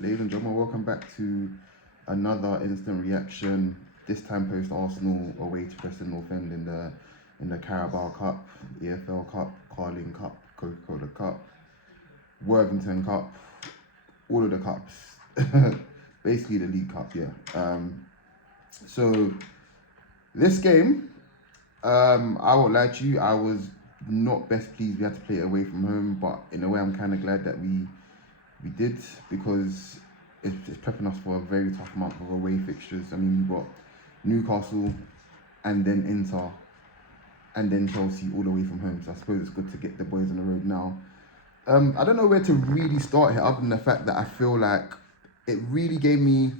Ladies and gentlemen, welcome back to another instant reaction. This time post Arsenal away to Preston North End in the Carabao Cup, EFL Cup, Carling Cup, Coca-Cola Cup, Worthington Cup, all of the cups. Basically the League Cup, yeah. So this game, I won't lie to you, I was not best pleased we had to play it away from home, but in a way I'm kind of glad that we did, because it's prepping us for a very tough month of away fixtures. I mean, we've got Newcastle and then Inter and then Chelsea all the way from home. So I suppose it's good to get the boys on the road now. I don't know where to really start here, other than the fact that I feel like it really gave me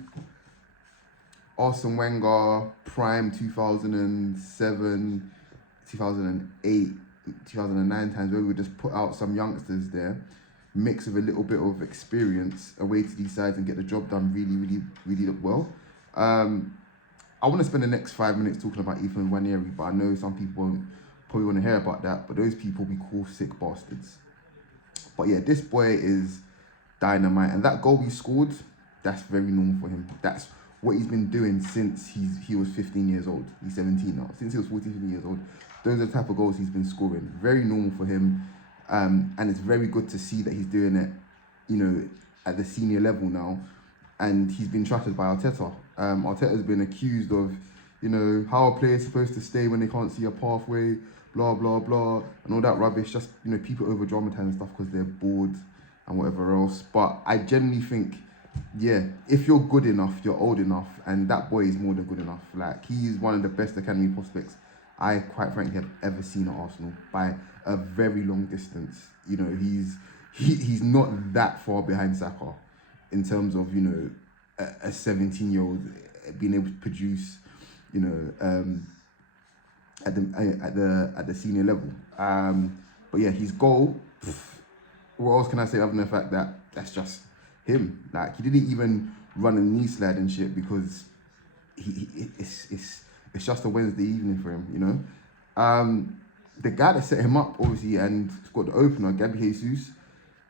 Arsene Wenger prime 2007, 2008, 2009 times, where we would just put out some youngsters there, mix with a little bit of experience away to these sides and get the job done really well. I want to spend the next 5 minutes talking about Ethan Nwaneri, but I know some people won't probably want to hear about that, but those people we call sick bastards. But yeah, this boy is dynamite, and that goal he scored, that's very normal for him. That's what he's been doing since he was 15 years old. He's 17 now. Since he was 14, 15 years old, those are the type of goals he's been scoring. Very normal for him, and it's very good to see that he's doing it, at the senior level now, and he's been trusted by Arteta. Arteta's been accused of, how are players supposed to stay when they can't see a pathway, blah, blah, blah, and all that rubbish. Just, people over dramatize and stuff because they're bored and whatever else. But I genuinely think, yeah, if you're good enough, you're old enough, and that boy is more than good enough. Like, he's one of the best academy prospects I quite frankly have ever seen at Arsenal by a very long distance. He's not that far behind Saka in terms of, a 17-year-old being able to produce, at the senior level. But yeah, his goal. What else can I say other than the fact that that's just him? Like, he didn't even run a knee slide and shit because it's just a Wednesday evening for him, The guy that set him up, obviously, and got the opener, Gabby Jesus.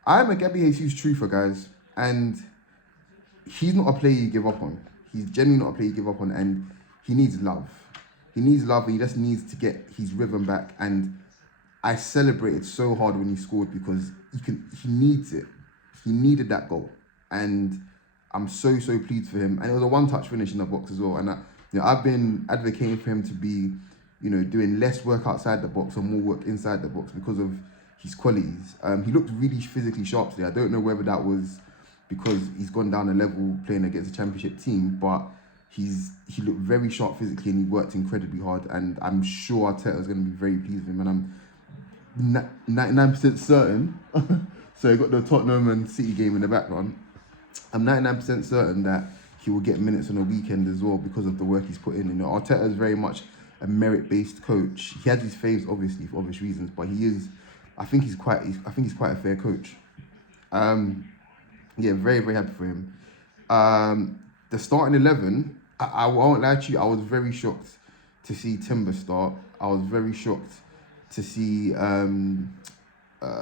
I'm a Gabby Jesus truther, guys, and he's not a player you give up on. He's genuinely not a player you give up on, and he needs love. He needs love, and he just needs to get his rhythm back. And I celebrated so hard when he scored because he needs it. He needed that goal, and I'm so pleased for him. And it was a one-touch finish in the box as well. And I've been advocating for him to be, doing less work outside the box and more work inside the box because of his qualities. He looked really physically sharp today. I don't know whether that was because he's gone down a level playing against a championship team, but he looked very sharp physically and he worked incredibly hard. And I'm sure Arteta is going to be very pleased with him. And I'm 99% certain. So you got the Tottenham and City game in the background. I'm 99% certain that he will get minutes on the weekend as well because of the work he's put in. Arteta is very much a merit-based coach. He has his faves, obviously, for obvious reasons, but he is. I think he's quite a fair coach. Yeah, very happy for him. The starting 11, I won't lie to you, I was very shocked to see Timber start. I was very shocked to see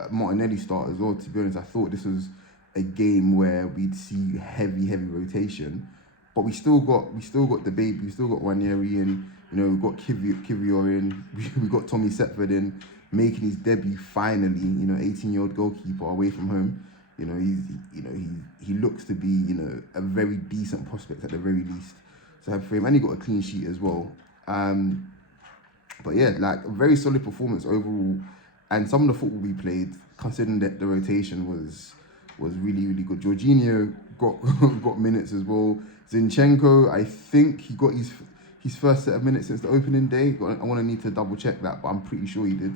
Martinelli start as well. To be honest, I thought this was a game where we'd see heavy rotation, but we still got the baby, we still got Nwaneri in, we've got Kivior in, we got Tommy Setford in, making his debut finally. 18-year-old goalkeeper away from home. He looks to be a very decent prospect at the very least. So happy for him, and he got a clean sheet as well. But yeah, like a very solid performance overall, and some of the football we played, considering that the rotation was really good. Jorginho got minutes as well. Zinchenko, I think he got his first set of minutes since the opening day. I want to need to double check that, but I'm pretty sure he did.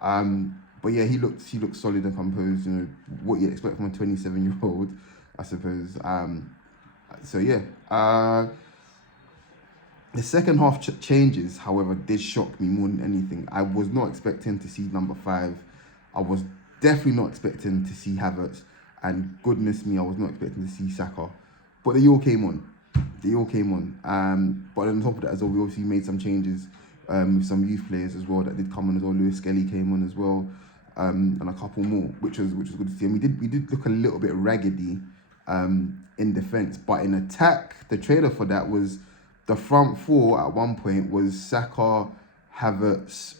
But yeah, he looked solid and composed. What you expect from a 27-year-old, I suppose. So yeah. The second half changes, however, did shock me more than anything. I was not expecting to see number 5. I was definitely not expecting to see Havertz. And goodness me, I was not expecting to see Saka. But they all came on. But on top of that as well, we obviously made some changes with some youth players as well that did come on as well. Lewis Skelly came on as well, and a couple more, which was good to see. And we did look a little bit raggedy in defence. But in attack, the trailer for that was the front four at one point was Saka, Havertz,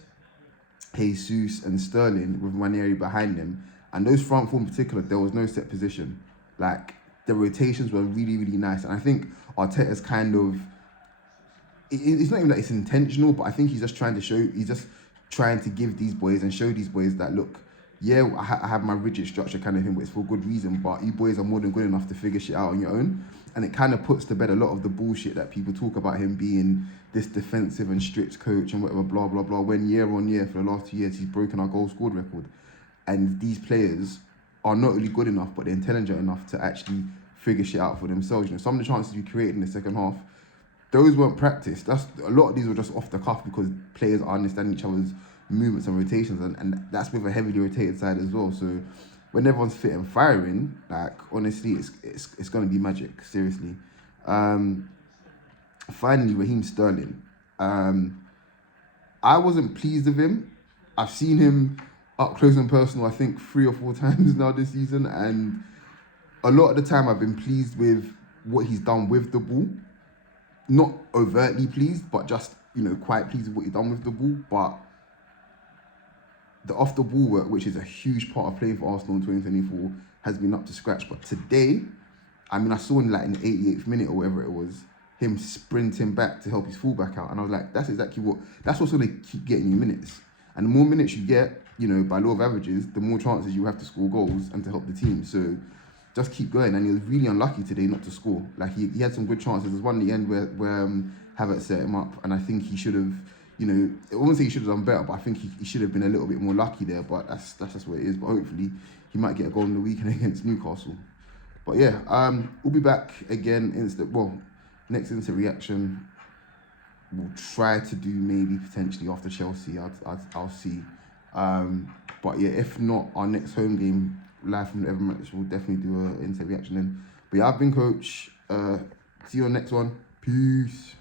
Jesus and Sterling with Nwaneri behind them. And those front four in particular, there was no set position. Like, the rotations were really, really nice. And I think Arteta's kind of... It's not even that it's intentional, but I think he's just trying to show... He's just trying to give these boys and show these boys that, look, yeah, I have my rigid structure kind of thing, but it's for good reason. But you boys are more than good enough to figure shit out on your own. And it kind of puts to bed a lot of the bullshit that people talk about him being this defensive and strict coach and whatever, blah, blah, blah, when year on year for the last 2 years, he's broken our goal scored record. And these players are not only good enough, but they're intelligent enough to actually figure shit out for themselves. You know, some of the chances we created in the second half, those weren't practiced. A lot of these were just off the cuff because players are understanding each other's movements and rotations, and that's with a heavily rotated side as well. So when everyone's fit and firing, like, honestly, it's gonna be magic, seriously. Finally, Raheem Sterling. I wasn't pleased with him. I've seen him up close and personal, I think 3 or 4 times now this season, and a lot of the time I've been pleased with what he's done with the ball. Not overtly pleased, but just, you know, quite pleased with what he's done with the ball. But the off-the-ball work, which is a huge part of playing for Arsenal in 2024, has been up to scratch. But today, I mean, I saw in like in the 88th minute or whatever it was, him sprinting back to help his fullback out. And I was like, that's exactly that's what's going to keep getting you minutes. And the more minutes you get, you know, by law of averages, the more chances you have to score goals and to help the team. So just keep going. And he was really unlucky today not to score. Like, he had some good chances. There's one at the end where Havertz set him up, and I think he should have, you know, I won't say he should have done better, but I think he should have been a little bit more lucky there. But that's just what it is. But hopefully he might get a goal in the weekend against Newcastle. But yeah, we'll be back again next instant reaction. We'll try to do maybe potentially after Chelsea. I'll see. But yeah, if not, our next home game live from the Everton, we'll definitely do an instant reaction then. But yeah, I've been Coach. See you on the next one. Peace.